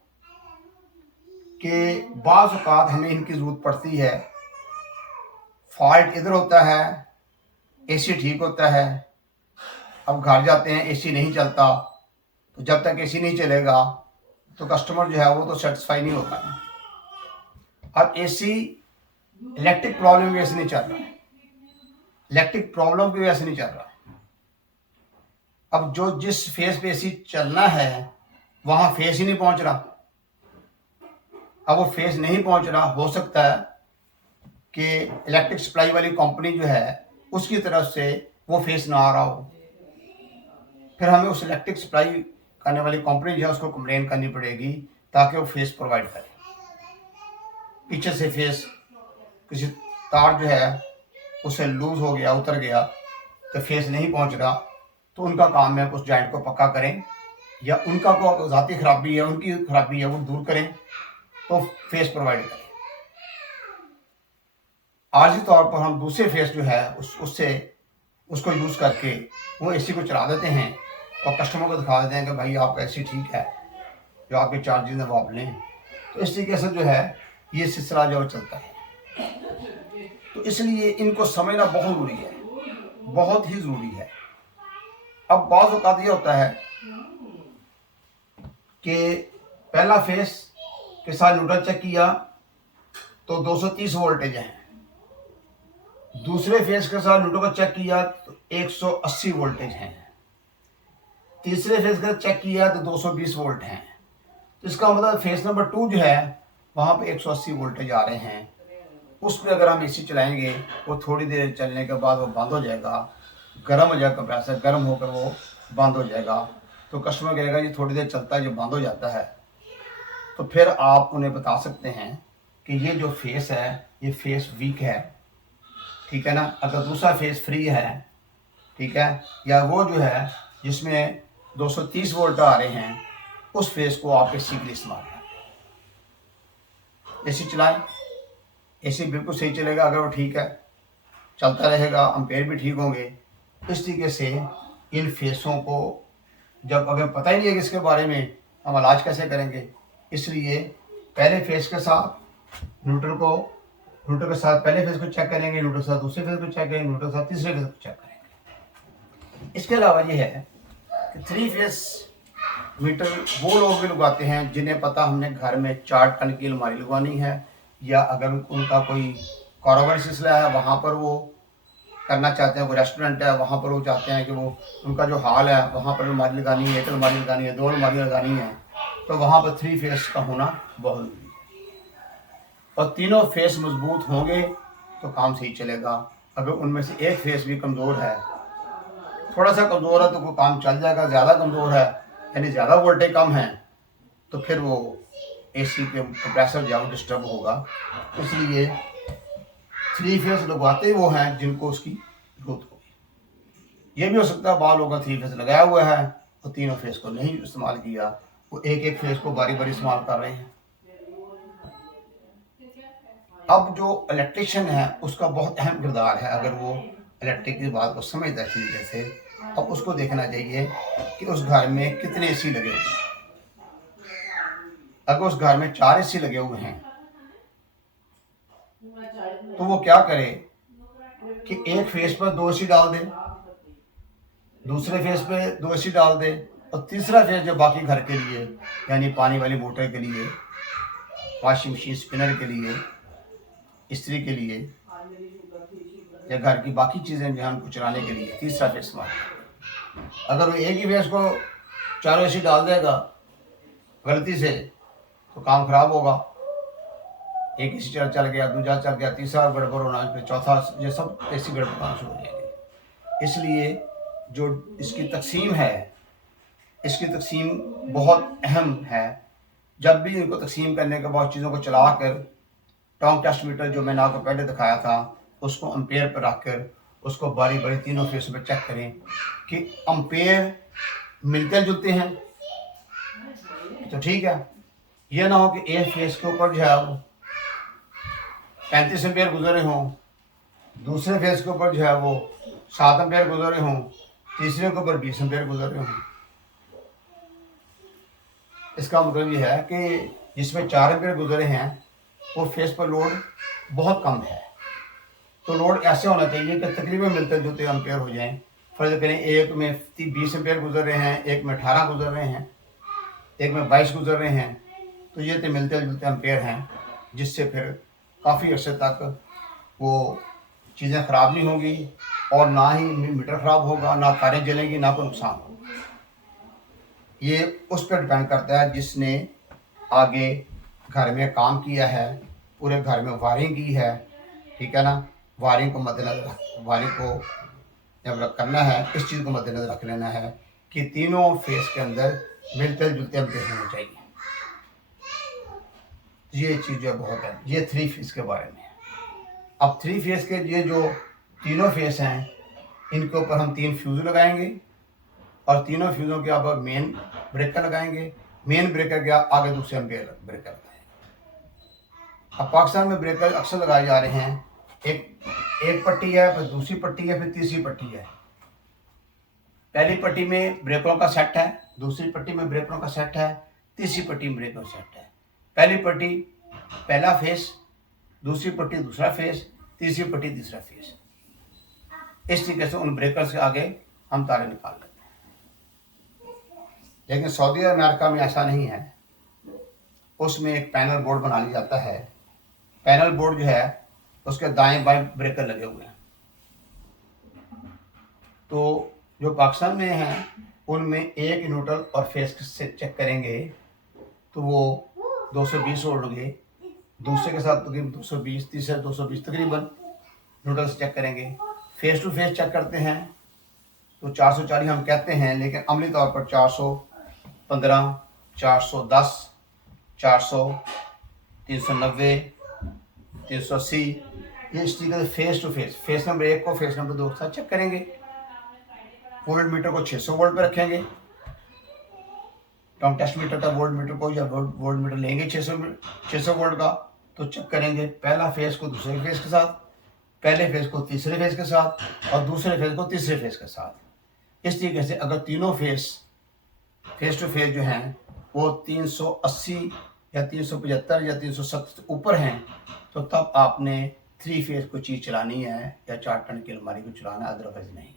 कि बाज़ औक़ात हमें इनकी ज़रूरत पड़ती है। फॉल्ट इधर होता है, एसी ठीक होता है, अब घर जाते हैं एसी नहीं चलता, तो जब तक एसी नहीं चलेगा तो कस्टमर जो है वो तो सेटिस्फाई नहीं होता है। अब एसी इलेक्ट्रिक प्रॉब्लम की वजह से नहीं चल रहा, इलेक्ट्रिक प्रॉब्लम की वजह से नहीं चल रहा। अब जो जिस फेस पे एसी चलना है वहां फेस ही नहीं पहुंच रहा। अब वो फेस नहीं पहुंच रहा, हो सकता है कि इलेक्ट्रिक सप्लाई वाली कंपनी जो है उसकी तरफ से वो फेस ना आ रहा हो। फिर हमें उस इलेक्ट्रिक सप्लाई करने वाली कंपनी जो है उसको कंप्लेन करनी पड़ेगी ताकि वो फेस प्रोवाइड करे। पीछे से फेस किसी तार जो है उसे लूज हो गया, उतर गया, तो फेस नहीं पहुंच रहा, तो उनका काम है उस जॉइंट को पक्का करें, या उनका को ज़ाती खराबी है, उनकी खराबी है वो दूर करें, तो फेस प्रोवाइड करें। आर्जी तौर पर हम दूसरे फेस जो है उसको यूज़ करके वो एसी को चला देते हैं और कस्टमर को दिखा देते हैं कि भाई आपका एसी ठीक है, जो आपके चार्जेस हैं वो आप लें। तो इस तरीके से जो है ये सिलसिला जो चलता है। तो इसलिए इनको समझना बहुत ज़रूरी है, बहुत ही ज़रूरी है। अब बाज़ औक़ात ये होता है कि पहला फेस के साथ न्यूट्रल चेक किया तो 230 वोल्टेज है, दूसरे फेस के साथ न्यूट्रल को चेक किया तो 180 वोल्टेज हैं, तीसरे फेस का चेक किया तो 220 वोल्ट हैं। तो इसका मतलब फेस नंबर 2 जो है वहाँ पे 180 वोल्टेज आ रहे हैं। उस पर अगर हम एसी चलाएंगे वो थोड़ी देर चलने के बाद वो बंद हो जाएगा, गर्म हो जाएगा, कंप्रेसर गर्म होकर वो बंद हो जाएगा। तो कस्टमर कहेगा ये थोड़ी देर चलता है, जब बंद हो जाता है तो फिर आप उन्हें बता सकते हैं कि ये जो फेस है ये फेस वीक है, ठीक है ना। अगर दूसरा फेस फ्री है, ठीक है, या वो जो है जिसमें 230 वोल्ट आ रहे हैं, उस फेस को आप एसी के लिए इस्तेमाल करें। एसी चलाएं, एसी बिल्कुल सही चलेगा अगर वो ठीक है, चलता रहेगा, अम्पेयर भी ठीक होंगे। इस तरीके से इन फेसों को जब अगर पता ही नहीं है कि इसके बारे में हम इलाज कैसे करेंगे, इसलिए पहले फेस के साथ न्यूट्रल को न्यूट्रल के साथ पहले फेज को चेक करेंगे, न्यूट्रल के साथ दूसरे फेज को चेक करेंगे, न्यूट्रल के साथ तीसरे फेज को चेक करेंगे। इसके अलावा ये है कि 3 फेज मीटर वो लोग भी लगाते हैं जिन्हें पता हमने घर में 4 टन की अलमारी लगवानी है, या अगर उनका कोई कारोबारी सिलसिला है, वहाँ पर वो करना चाहते हैं, कोई रेस्टोरेंट है वहाँ पर वो चाहते हैं कि वो उनका जो हाल है वहाँ पर अलमारी लगानी है, 1 अलमारी लगानी है, 2 अलमारी लगानी है, तो वहाँ पर 3 फेस का होना बहुत जरूरी है। और तीनों फेस मजबूत होंगे तो काम सही चलेगा। अगर उनमें से एक फेस भी कमज़ोर है, थोड़ा सा कमज़ोर है, तो कोई काम चल जाएगा। ज़्यादा कमज़ोर है यानी ज़्यादा वोल्टेज कम है तो फिर वो एसी के कंप्रेसर जो है डिस्टर्ब होगा। इसलिए 3 फेस लगवाते वो हैं जिनको उसकी जरूरत होगी। ये भी हो सकता है बाल होगा 3 फेस लगाया हुआ है और तीनों फेस को नहीं इस्तेमाल किया, वो एक फेस को बारी बारी इस्तेमाल कर रहे हैं। अब जो इलेक्ट्रिशियन है उसका बहुत अहम किरदार है। अगर वो इलेक्ट्रिक की बात को समझता है तरीके से, अब उसको देखना चाहिए कि उस घर में कितने एसी लगे हुए हैं। अगर उस घर में 4 एसी लगे हुए हैं तो वो क्या करे कि एक फेस पर 2 एसी डाल दे, दूसरे फेस पे 2 एसी डाल दे, और तीसरा फेस जो बाकी घर के लिए यानी पानी वाली मोटर के लिए, वॉशिंग मशीन स्पिनर के लिए, इस्त्री के लिए, या घर की बाकी चीज़ें जो हमको चलाने के लिए तीसरा फेस इस्तेमाल। अगर वो एक ही फेस को 4 एसी डाल देगा गलती से तो काम खराब होगा। एक एसी चल गया, दूसरा चल गया, तीसरा गड़बड़ होना, फिर चौथा, ये सब एसी गड़बड़ शुरू हो जाएंगे। इसलिए जो इसकी तकसीम है, इसकी तकसीम बहुत अहम है। जब भी इनको तकसीम करने के बाद चीज़ों को चला कर टॉन्ग टेस्ट मीटर जो मैंने आपको पहले दिखाया था उसको अम्पेयर पर रख कर उसको बारी बारी तीनों फेस पर चेक करें कि अम्पेयर मिलते जुलते हैं तो ठीक है। ये ना हो कि एक फेस के ऊपर जो है वो 35 एम्पेयर गुजरे हों, दूसरे फेस के ऊपर जो है वो 7 एम्पेयर गुजरे हों, तीसरे के ऊपर 20 एम्पेयर गुजरे हों। इसका मतलब ये है कि जिसमें 4 एम्पेयर गुजरे हैं वो फेस पर लोड बहुत कम है। तो लोड ऐसे होना चाहिए कि तकरीबन मिलते जुलते एम्पेयर हो जाएं। फर्ज करें एक में 20 एम्पेयर गुजर रहे हैं, एक में 18 गुजर रहे हैं, एक में 22 गुजर रहे हैं, तो ये तो मिलते जुलते एम्पेयर हैं, जिससे फिर काफ़ी अर्से तक वो चीज़ें ख़राब नहीं होगी और ना ही मीटर ख़राब होगा, ना तारें जलेंगी, ना कोई नुकसान होगा। ये उस पर डिपेंड करता है जिसने आगे घर में काम किया है, पूरे घर में वायरिंग की है, ठीक है ना। वायरिंग को मद्देनजर, वायरिंग को जब करना है इस चीज़ को मद्देनजर रख लेना है कि तीनों फेस के अंदर मिलते जुलते एम्पेयर होने चाहिए। ये चीज़ जो बहुत है। ये 3 फेस के बारे में है। अब 3 फेस के ये जो तीनों फेस हैं इनके ऊपर हम 3 फ्यूज़ लगाएंगे और तीनों फ्यूज़ों के ऊपर मेन ब्रेकर लगाएंगे। मेन ब्रेकर के आगे दूसरे ब्रेकर लगाएंगे। अब पाकिस्तान में ब्रेकर अक्सर लगाए जा रहे हैं, एक पट्टी है, फिर दूसरी पट्टी है, फिर तीसरी पट्टी है। पहली पट्टी में ब्रेकरों का सेट है, दूसरी पट्टी में ब्रेकरों का सेट है, तीसरी पट्टी में ब्रेकरों का सेट है। पहली पट्टी पहला फेस, दूसरी पट्टी दूसरा फेस, तीसरी पट्टी तीसरा फेस। इस तरीके से उन ब्रेकर्स के आगे हम तारे निकाल लेते हैं। लेकिन सऊदी अमेरिका में ऐसा नहीं है। उसमें एक पैनल बोर्ड बना लिया जाता है। पैनल बोर्ड जो है उसके दाएं बाएं ब्रेकर लगे हुए हैं। तो जो पाकिस्तान में हैं उनमें एक न्यूट्रल और फेस से चेक करेंगे तो वो 220 वोल्ट होंगे, दूसरे के साथ तकरीबन 220, तीसरे 220 तकरीबन न्यूट्रल से चेक करेंगे। फेस टू फेस चेक करते हैं तो 440 हम कहते हैं, लेकिन अमली तौर पर 415, 410, 400, 390, 380, ये इस तरीके से face to face, face number 1 को फेस नंबर 2 के साथ चेक करेंगे। वोल्ट मीटर को 600 वोल्ट पे रखेंगे। टॉन्ग टेस्ट मीटर का वोल्ट मीटर को या वोल्ट मीटर लेंगे 600 वोल्ट का, तो चेक करेंगे पहला फेस को दूसरे फेस के साथ, पहले फेस को तीसरे फेस के साथ और दूसरे फेस को तीसरे फेस के साथ। इस तरीके से अगर तीनों फेस टू फेस जो हैं वो 380 या 375 या 370 ऊपर हैं तो तब आपने 3 फेज को चीज़ चलानी है या 4 टन की अलमारी को चलाना है, अदरवाइज नहीं।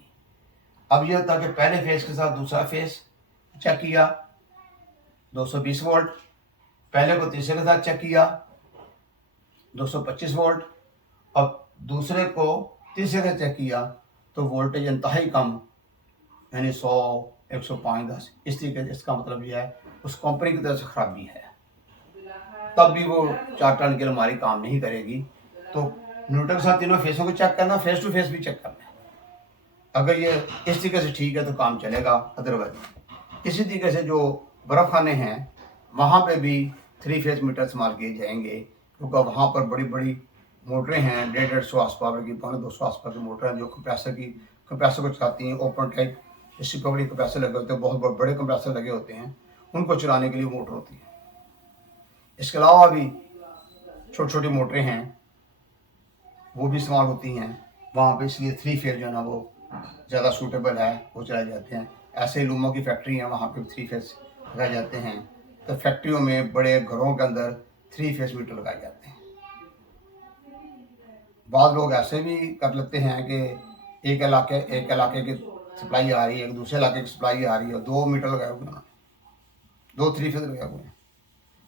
अब ये होता है कि पहले फेज के साथ दूसरा फेज चेक किया 220 वोल्ट, पहले को तीसरे के साथ चेक किया 225 वोल्ट, अब दूसरे को तीसरे का चेक किया तो वोल्टेज इंतहाई कम, यानी 100, 105, 10 इस तरीके से। इसका मतलब यह है उस कंपनी की तरफ से खराबी है, तब भी वो 4 टन की अलमारी काम नहीं करेगी। तो न्यूट्रल के साथ तीनों फेसों को चेक करना, फेस टू फेस भी चेक करना है। अगर ये इस तरीके से ठीक है तो काम चलेगा, अदरवाइज। इसी तरीके से जो बर्फ़ खाने हैं वहाँ पे भी 3 फेस मीटर इस्तेमाल किए जाएंगे, क्योंकि वहाँ पर बड़ी बड़ी मोटरें हैं, 150 हार्स पावर की, 200 हार्स पावर की मोटर हैं, जो कंप्रेसर को चलाती हैं। ओपन टाइप रिसिप्रोकेटिंग कंप्रेसर लगे होते हैं, बहुत बड़े कंप्रेसर लगे होते हैं, उनको चलाने के लिए मोटर होती है। इसके अलावा भी छोटी छोटी मोटरें हैं, वो भी इस्तेमाल होती हैं वहाँ पे, इसलिए 3 फेज जो है ना वो ज़्यादा सूटेबल है, वो चलाए जाते हैं। ऐसे ही लूमो की फैक्ट्री है, वहाँ पे 3 फेज लगाए जाते हैं। तो फैक्ट्रियों में, बड़े घरों के अंदर 3 फेज मीटर लगाए जाते हैं। बाद लोग ऐसे भी कर लेते हैं कि एक इलाके की सप्लाई आ रही है, एक दूसरे इलाके की सप्लाई आ रही है, 2 मीटर लगाए हुए हैं, 2 3 फेज लगाए हुए हैं।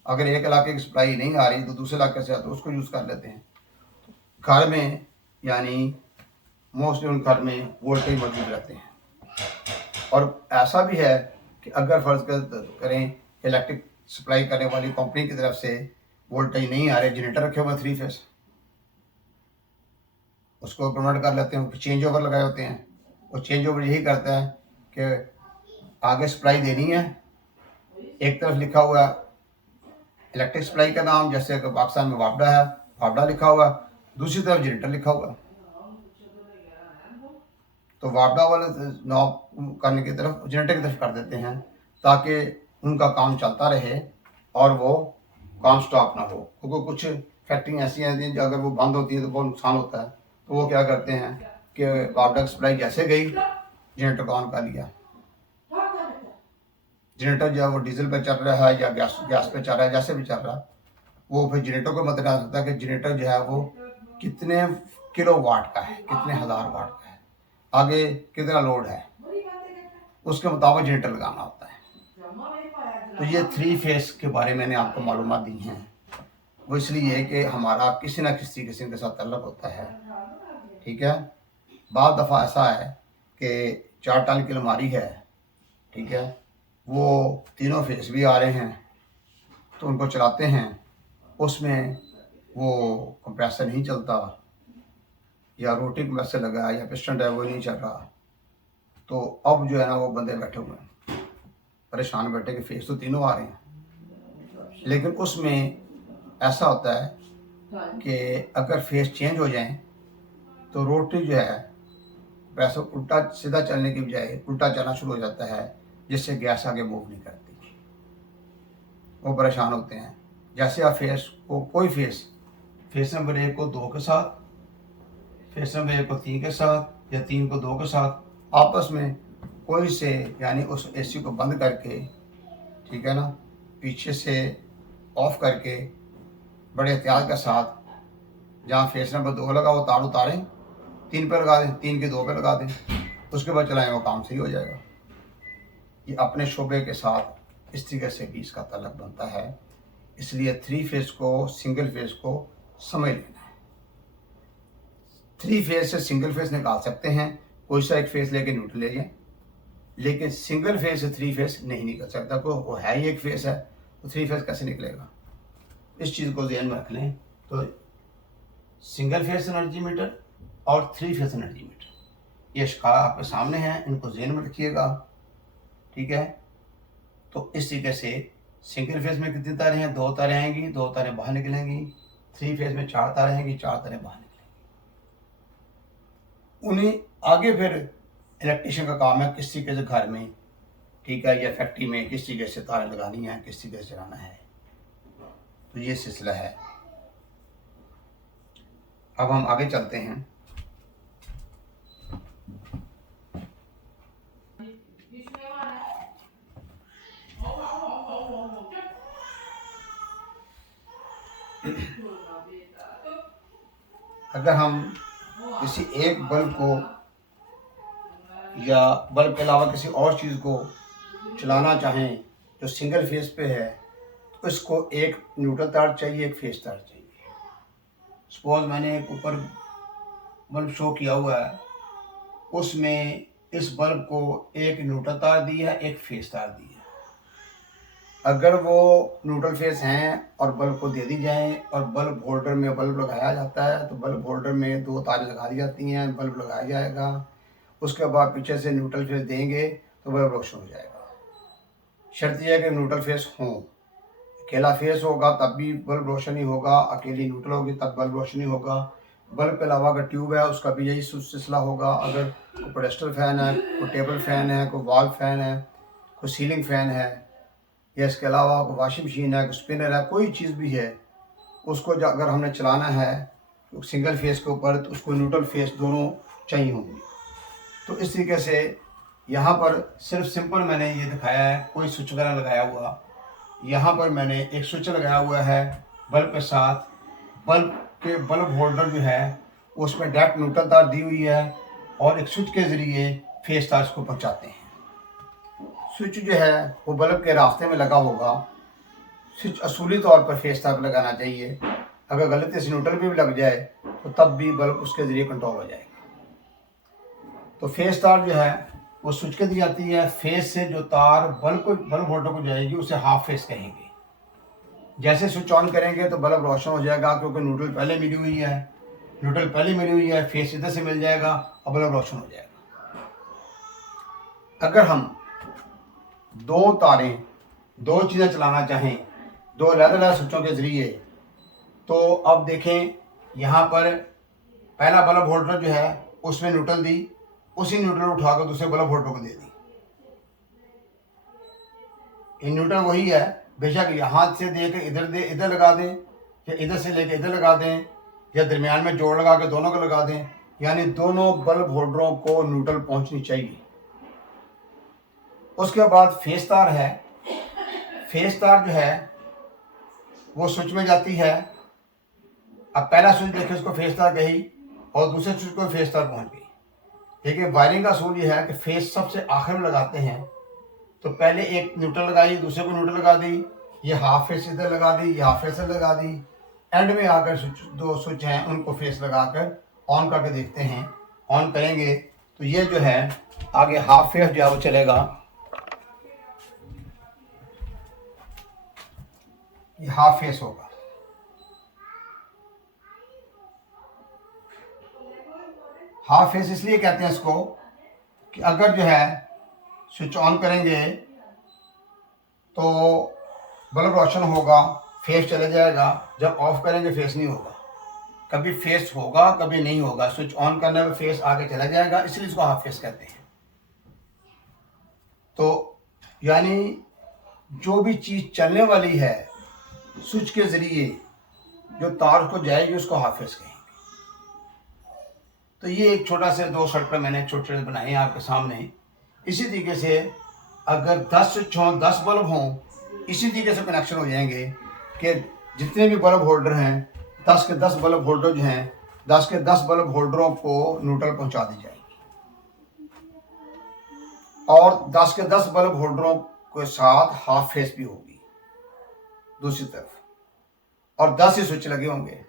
अगर एक इलाके की सप्लाई नहीं आ रही तो दूसरे इलाके से तो उसको यूज़ कर लेते हैं। घर में यानी मोस्टली उन घर में वोल्टेज मौजूद रहते हैं। और ऐसा भी है कि अगर फर्ज करें इलेक्ट्रिक सप्लाई करने वाली कंपनी की तरफ से वोल्टेज नहीं आ रहे, जनरेटर रखे हुए 3 फेज, उसको कन्वर्ट कर लेते हैं, चेंज ओवर लगाए होते हैं। वो चेंज ओवर यही करता है कि आगे सप्लाई देनी है, एक तरफ लिखा हुआ इलेक्ट्रिक सप्लाई का नाम, जैसे कि पाकिस्तान में वापडा है, वापडा लिखा हुआ, दूसरी तरफ जनरेटर लिखा हुआ। तो वापडा वाले नॉब करने की तरफ, जनरेटर की तरफ कर देते हैं, ताकि उनका काम चलता रहे और वो काम स्टॉप ना हो। क्योंकि कुछ फैक्ट्री ऐसी हैं अगर वो बंद होती है तो बहुत नुकसान होता है। तो वो क्या करते हैं कि वापडा की सप्लाई जैसे गई, जनरेटर को ऑन कर लिया। जनरेटर जो है वो डीजल पे चल रहा है या गैस पे चल रहा है, जैसे भी चल रहा है, वो फिर जनरेटर को मतलब आ सकता है कि जनरेटर जो है वो कितने किलो वाट का है, कितने हज़ार वाट का है, आगे कितना लोड है, उसके मुताबिक जनरेटर लगाना होता है। तो ये 3 फेस के बारे में मैंने आपको मालूमात दी हैं, वो इसलिए कि हमारा किसी न किसी किस्म के साथ तल्लुक़ होता है, ठीक है। बाद दफ़ा ऐसा है कि 4 टन की अलमारी है, ठीक है, वो तीनों फेस भी आ रहे हैं, तो उनको चलाते हैं, उसमें वो कंप्रेसर नहीं चलता, या रोटी कंप्रेसर लगा है या पिस्टन है वो नहीं चल रहा। तो अब जो है ना वो बंदे बैठे हुए हैं परेशान, बैठे कि फेस तो तीनों आ रहे हैं, लेकिन उसमें ऐसा होता है कि अगर फेस चेंज हो जाए तो रोटी जो है वैसे उल्टा सीधा चलने की बजाय उल्टा चलना शुरू हो जाता है, जिससे गैस आगे मूव नहीं करती। वो परेशान होते हैं। जैसे आप फेस को, कोई फेस नंबर 1 को 2 के साथ, फेस नंबर 1 को 3 के साथ, या 3 को 2 के साथ आपस में कोई से, यानी उस एसी को बंद करके, ठीक है ना, पीछे से ऑफ करके बड़े एहतियात के साथ, जहाँ फेस नंबर 2 लगा वो तार उतारें, 3 पे लगा दें, 3 के 2 पे लगा दें, उसके बाद चलाएं, वो काम सही हो जाएगा। ये अपने शोबे के साथ इस तरीके से भी इसका ताल्लुक बनता है, इसलिए 3 फेस को, सिंगल फेस को समझ लेना है। 3 फेस से सिंगल फेस निकाल सकते हैं, कोई सा एक फेस लेके न्यूट्रल ले जाएं, लेकिन सिंगल फेस से 3 फेस नहीं निकल सकता। को वो है ही एक फेस है, तो 3 फेस कैसे निकलेगा? इस चीज़ को ध्यान में रख लें। तो सिंगल फेस एनर्जी मीटर और 3 फेस एनर्जी मीटर, ये शिकार आपके सामने हैं, इनको ध्यान में रखिएगा, ठीक है। तो इस तरीके से सिंगल फेस में कितनी तारें हैं? 2 तारें आएंगी, 2 तारें बाहर निकलेंगी। 3 फेस में 4 तारें आएंगी, 4 तारें बाहर निकलेंगी। उन्हें आगे फिर इलेक्ट्रिशियन का काम है किस तरीके से घर में, ठीक है, या फैक्ट्री में किस तरीके से तारें लगानी है, किस तरीके से चलाना है। तो ये सिलसिला है। अब हम आगे चलते हैं। अगर हम किसी एक बल्ब को या बल्ब के अलावा किसी और चीज़ को चलाना चाहें जो सिंगल फेस पे है, तो इसको एक न्यूट्रल तार चाहिए, एक फेस तार चाहिए। सपोज मैंने एक ऊपर बल्ब शो किया हुआ है, उसमें इस बल्ब को एक न्यूट्रल तार दी है, एक फेस तार दी है। अगर वो न्यूट्रल फेस हैं और बल्ब को दे दी जाए और बल्ब होल्डर में बल्ब लगाया जाता है, तो बल्ब होल्डर में 2 तारें लगा दी जाती हैं, बल्ब लगाया जाएगा। उसके बाद पीछे से न्यूट्रल फेस देंगे तो बल्ब रोशन हो जाएगा। शर्त यह है कि न्यूट्रल फेस हो। अकेला फेस होगा तब भी बल्ब रोशन ही होगा, अकेली न्यूट्रल होगी तब बल्ब रोशन ही होगा। बल्ब के अलावा अगर ट्यूब है उसका भी यही सिलसिला होगा। अगर कोई पेडेस्टल फ़ैन है, कोई टेबल फ़ैन है, कोई वॉल फ़ैन है, कोई सीलिंग फ़ैन है, या इसके अलावा कोई वॉशिंग मशीन है, कोई स्पिनर है, कोई चीज़ भी है, उसको अगर हमने चलाना है सिंगल फेस के ऊपर, तो उसको न्यूट्रल फेस दोनों चाहिए होंगे। तो इस तरीके से यहाँ पर सिर्फ सिंपल मैंने ये दिखाया है, कोई स्विच वगैरह लगाया हुआ। यहाँ पर मैंने एक स्विच लगाया हुआ है बल्ब के साथ। बल्ब होल्डर जो है उसमें डायरेक्ट न्यूट्रल तार दी हुई है और एक स्विच के ज़रिए फेस तार को पहुँचाते हैं। स्विच जो है वो बल्ब के रास्ते में लगा होगा। स्विच असूली तौर पर फेस तार पर लगाना चाहिए। अगर गलती से न्यूट्रल भी लग जाए तो तब भी बल्ब उसके ज़रिए कंट्रोल हो जाएगा। तो फेस तार जो है वो स्विच के दी जाती है। फेस से जो तार बल्ब होल्डर को जाएगी उसे हाफ फेस कहेंगे। जैसे स्विच ऑन करेंगे तो बल्ब रोशन हो जाएगा, क्योंकि न्यूट्रल पहले मिली हुई है, फेस इधर से मिल जाएगा और बल्ब रोशन हो जाएगा। अगर हम दो चीज़ें चलाना चाहें दो अलग अलग स्विचों के ज़रिए, तो अब देखें यहाँ पर पहला बल्ब होल्डर जो है उसमें न्यूट्रल दी, उसी न्यूट्रल उठाकर दूसरे बल्ब होल्डर को दे दी। ये न्यूट्रल वही है, बेशक यहाँ से दे के इधर लगा दें, या इधर से लेके इधर लगा दें, या दरमियान में जोड़ लगा के दोनों को लगा दें, यानी दोनों बल्ब होल्डरों को न्यूट्रल पहुँचनी चाहिए। उसके बाद फेस तार है। फेस तार जो है वो स्विच में जाती है। अब पहला स्विच देखे उसको फेस तार गई और दूसरे स्विच को फेस तार पहुँच गई। देखिए वायरिंग का असूल ये है कि फेस सबसे आखिर में लगाते हैं, तो पहले एक न्यूट्रल लगाई, दूसरे को न्यूट्रल लगा दी, ये हाफ फेस इधर लगा दी, ये हाफ फेस लगा दी। एंड में आकर दो स्विच हैं उनको फेस लगाकर ऑन करके देखते हैं। ऑन करेंगे तो ये जो है आगे हाफ फेस जो है वो चलेगा, ये हाफ फेस होगा। हाफ फेस इसलिए कहते हैं इसको कि अगर जो है स्विच ऑन करेंगे तो बल्ब रोशन होगा, फेस चला जाएगा। जब ऑफ करेंगे फेस नहीं होगा। कभी फेस होगा कभी नहीं होगा। स्विच ऑन करने में फेस आगे चला जाएगा, इसलिए इसको हाफ फेस कहते हैं। तो यानी जो भी चीज़ चलने वाली है स्विच के ज़रिए जो तार को जाएगी उसको हाफ फेस कहेंगे। तो ये एक छोटा से 2 सर्कल मैंने छोटे बनाए हैं आपके सामने। इसी तरीके से अगर 10 स्विच हों, 10 बल्ब हों, इसी तरीके से कनेक्शन हो जाएंगे कि जितने भी बल्ब होल्डर हैं 10 के 10 बल्ब होल्डर जो हैं 10 के 10 बल्ब होल्डरों को न्यूट्रल पहुंचा दी जाएगी, और 10 के 10 बल्ब होल्डरों के साथ हाफ फेस भी होगी दूसरी तरफ, और 10 ही स्विच लगे होंगे।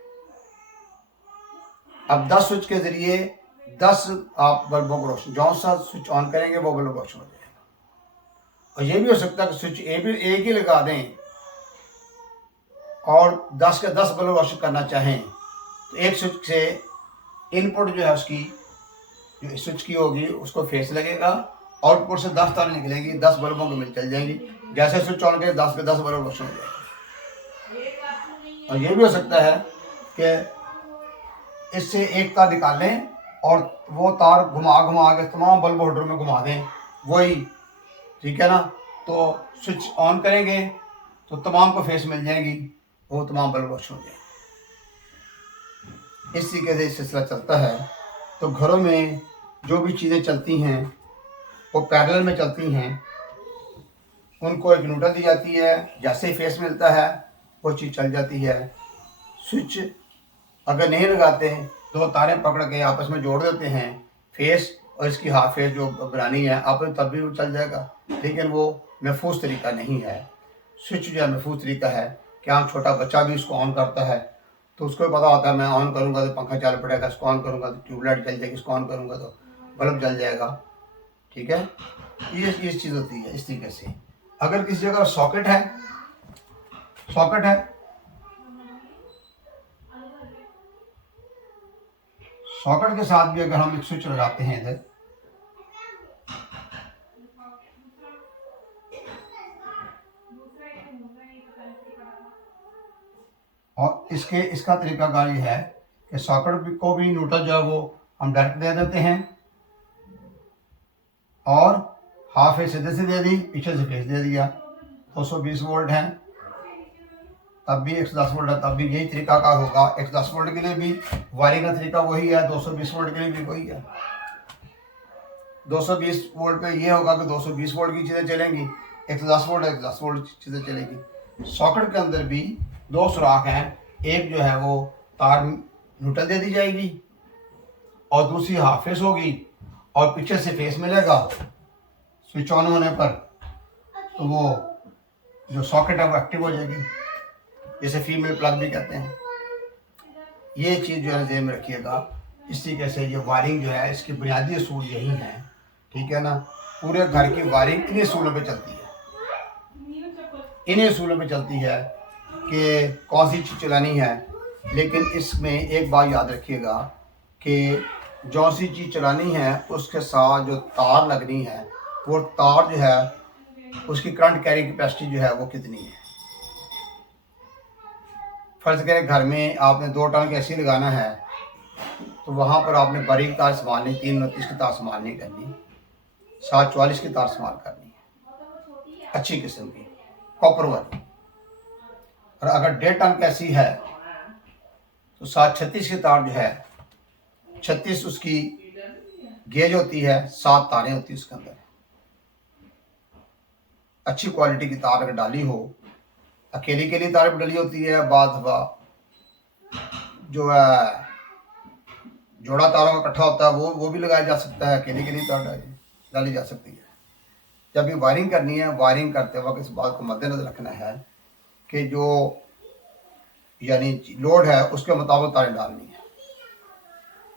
अब 10 स्विच के जरिए 10 आप बल्बों को रोशन, जौन सा स्विच ऑन करेंगे वो बल्ब रोशन हो जाएगा। और ये भी हो सकता है कि स्विच एक ही लगा दें और 10 के 10 बल्ब रोशन करना चाहें, तो एक स्विच से इनपुट जो है उसकी जो स्विच की होगी उसको फेस लगेगा, आउटपुट से 10 तार निकलेंगी, 10 बल्बों को मिल चल जाएंगी। जैसे स्विच ऑन करें 10 के 10 बल्ब रोशन हो जाएंगे। और ये भी हो सकता है कि इससे एक तार निकालें और वो तार घुमा के तमाम बल्ब होल्डर में घुमा दें, वही ठीक है ना। तो स्विच ऑन करेंगे तो तमाम को फेस मिल जाएगी, वो तमाम बल्ब रोशन हो जाएंगे। इस तरीके से सिलसिला चलता है। तो घरों में जो भी चीज़ें चलती हैं वो पैरेलल में चलती हैं, उनको एक न्यूट्रल दी जाती है, जैसे ही फेस मिलता है वो चीज़ चल जाती है। स्विच अगर नहीं लगाते दो तारें पकड़ के आपस में जोड़ देते हैं, फेस और इसकी हाफ फेस जो बनानी है आप तब भी वो चल जाएगा, लेकिन वो महफूज तरीका नहीं है। स्विच जो है महफूज तरीका है कि हम छोटा बच्चा भी इसको ऑन करता है तो उसको पता होता है मैं ऑन करूँगा तो पंखा चल पड़ेगा, इसको ऑन करूँगा तो ट्यूबलाइट जल जाएगी, इसको ऑन करूँगा तो बल्ब जल जाएगा। ठीक है, ये चीज़ होती है इस तरीके से। अगर किसी जगह सॉकेट है सॉकेट के साथ भी अगर हम एक स्विच लगाते हैं इधर, और इसका तरीकाकार ये है कि सॉकेट को भी न्यूट्रल जो है वो हम डायरेक्ट दे देते हैं और हाफ फेस सीधे से दे दी, पीछे से फेस दे दिया। 220 वोल्ट है तब भी 110 वोल्ट है तब भी यही तरीका का होगा। 110 वोल्ट के लिए भी वायरिंग का तरीका वही है, 220 वोल्ट के लिए भी वही है। 220 वोल्ट पे ये होगा कि 220 वोल्ट की चीज़ें चलेंगी, 110 वोल्ट 110 वोल्ट की चीज़ें चलेगी। सॉकेट के अंदर भी दो सुराख हैं, एक जो है वो तार न्यूट्रल दे दी जाएगी और दूसरी हाफ फेस होगी और पीछे से फेस मिलेगा। स्विच ऑन होने पर तो वो जो सॉकेट है वो एक्टिव हो जाएगी, जैसे फीमेल प्लग भी कहते हैं। ये चीज़ जो है ध्यान में रखिएगा। इस तरीके से ये वायरिंग जो है इसकी बुनियादी असूल यही है, ठीक है ना। पूरे घर की वायरिंग इन्हीं असूलों पे चलती है, इन्हीं असूलों पे चलती है कि कौन सी चीज़ चलानी है। लेकिन इसमें एक बात याद रखिएगा कि जो सी चीज़ चलानी है उसके साथ जो तार लगनी है वो तार जो है उसकी करंट कैरिंग कैपेसिटी जो है वो कितनी है। फर्ज करें घर में आपने 2 टन की एसी लगाना है तो वहाँ पर आपने बारीक तार इस्तेमाल नहीं, 329 की तार इस्तेमाल नहीं करनी, 744 की तार इस्तेमाल करनी है, अच्छी किस्म की कॉपर वाली। और अगर 1.5 टन की एसी है तो 736 की तार जो है, 36 उसकी गेज होती है, 7 तारें होती है उसके अंदर। अच्छी क्वालिटी की तार अगर डाली हो, अकेली के लिए तार भी डली होती है, बाद दफा जो है जोड़ा तारों का इकट्ठा होता है वो भी लगाया जा सकता है, अकेले के लिए तार डाली जा सकती है। जब ये वायरिंग करनी है, वायरिंग करते वक्त इस बात को मद्देनजर रखना है कि जो यानी लोड है उसके मुताबिक तारें डालनी है।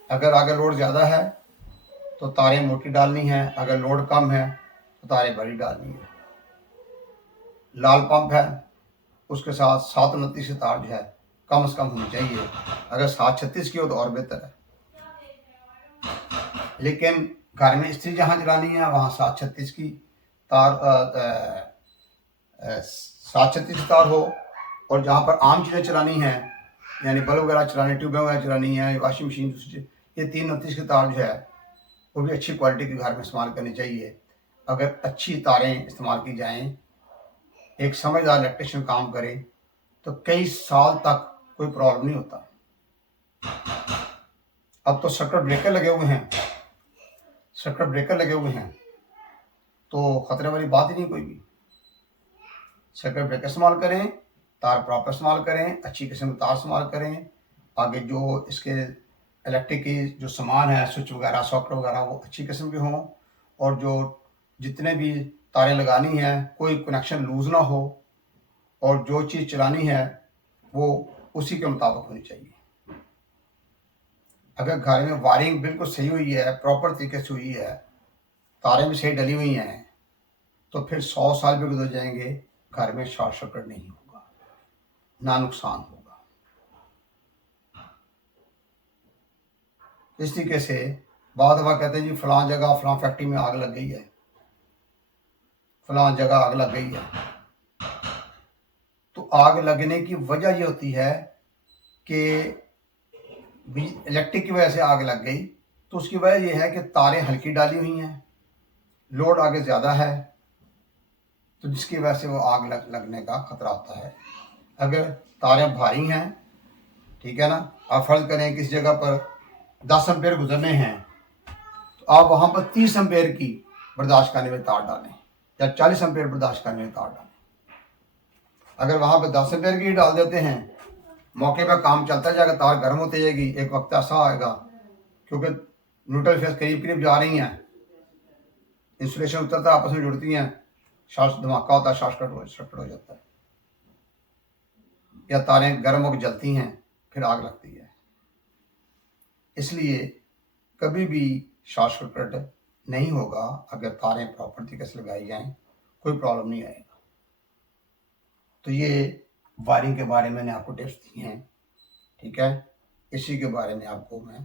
अगर आगे लोड ज़्यादा है तो तारें मोटी डालनी है, अगर लोड कम है तो तारें बड़ी डालनी है। लाल पंप है उसके साथ 729 की तार जो है कम से कम होनी चाहिए, अगर 736 की हो तो और बेहतर है। लेकिन घर में स्त्री जहाँ चलानी है वहाँ 736 की तार 736 तार हो, और जहाँ पर आम चीज़ें चलानी है यानी बल्ब वगैरह चलानी, ट्यूबें वगैरह चलानी है, वॉशिंग मशीन, ये 329 की तार जो है वो भी अच्छी क्वालिटी के घर में इस्तेमाल करनी चाहिए। अगर अच्छी तारें इस्तेमाल की जाएं, एक समझदार इलेक्ट्रिशियन काम करे तो कई साल तक कोई प्रॉब्लम नहीं होता। अब तो सर्किट ब्रेकर लगे हुए हैं, सर्किट ब्रेकर लगे हुए हैं तो ख़तरे वाली बात ही नहीं कोई भी। सर्किट ब्रेकर इस्तेमाल करें, तार प्रॉपर इस्तेमाल करें, अच्छी किस्म की तार इस्तेमाल करें। आगे जो इसके इलेक्ट्रिक की जो सामान है, स्विच वगैरह, सॉकेट वगैरह, वो अच्छी किस्म के हों, और जो जितने भी तारें लगानी हैं कोई कनेक्शन लूज़ ना हो, और जो चीज़ चलानी है वो उसी के मुताबिक होनी चाहिए। अगर घर में वायरिंग बिल्कुल सही हुई है, प्रॉपर तरीके से हुई है, तारें भी सही डली हुई हैं, तो फिर 100 साल भी गुजर जाएंगे, घर में शॉर्ट सर्किट नहीं होगा, ना नुकसान होगा। इस तरीके से बाद दफा कहते हैं जी फलां जगह फलां फैक्ट्री में आग लग गई है, फलां जगह आग लग गई है। तो आग लगने की वजह ये होती है कि इलेक्ट्रिक की वजह से आग लग गई, तो उसकी वजह यह है कि तारें हल्की डाली हुई हैं, लोड आगे ज़्यादा है, तो जिसकी वजह से वो आग लगने का खतरा होता है। अगर तारें भारी हैं, ठीक है ना, आप फर्ज करें किसी जगह पर 10 एम्पेयर गुजरने हैं तो आप वहाँ पर 30 एम्पेयर की बर्दाश्त करने में तार डालें या 40 एम्पेयर बर्दाश्त करने में तार डालें। अगर वहाँ पर 10 एम्पेयर की डाल देते हैं, मौके पर काम चलता जाएगा, तार गर्म होती जाएगी, एक वक्त ऐसा आएगा क्योंकि न्यूट्रल फेस करीब करीब जा रही हैं, इंसुलेशन उतरता है, आपस में जुड़ती हैं, शॉर्ट धमाका होता है, शॉर्ट हो जाता है, या तारें गर्म होकर जलती हैं, फिर आग लगती है। इसलिए कभी भी शॉर्ट सर्किट नहीं होगा अगर तारें प्रॉपर तरीके से लगाई जाएं, कोई प्रॉब्लम नहीं आएगा। तो ये वायरिंग के बारे में मैंने आपको टिप्स दी हैं, ठीक है। इसी के बारे में आपको मैं